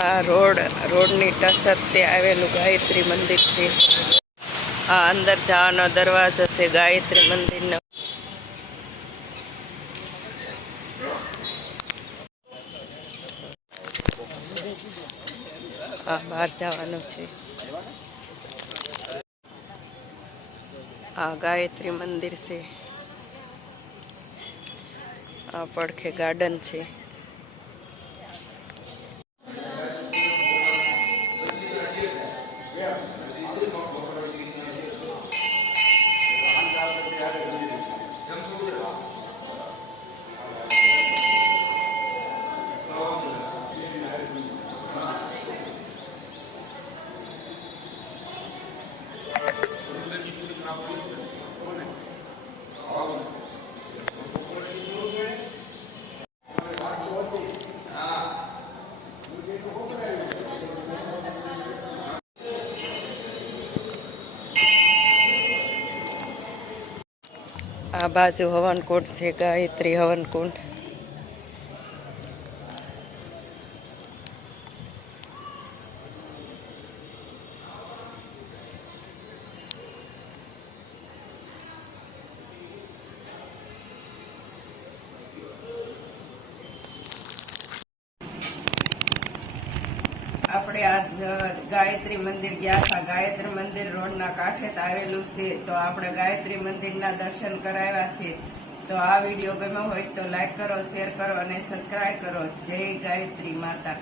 આ રોડની ટસતે આવેલું ગાયત્રી મંદિર છે. આ અંદર જવાનો દરવાજો છે ગાયત્રી મંદિરનો. આ બહાર જવાનું છે. આ ગાયત્રી મંદિર છે. આ પડખે ગાર્ડન છે. આ બાજુ હવનકુંડ છે, ગાયત્રી હવનકુંડ. આપણે આ ગાયત્રી મંદિર ગયા હતા. ગાયત્રી મંદિર રોડના કાંઠે જ આવેલું છે. તો આપણે ગાયત્રી મંદિરના દર્શન કરાવ્યા છે. તો આ વિડીયો ગમ્યો હોય તો લાઈક કરો, શેર કરો અને સબસ્ક્રાઈબ કરો. જય ગાયત્રી માતા.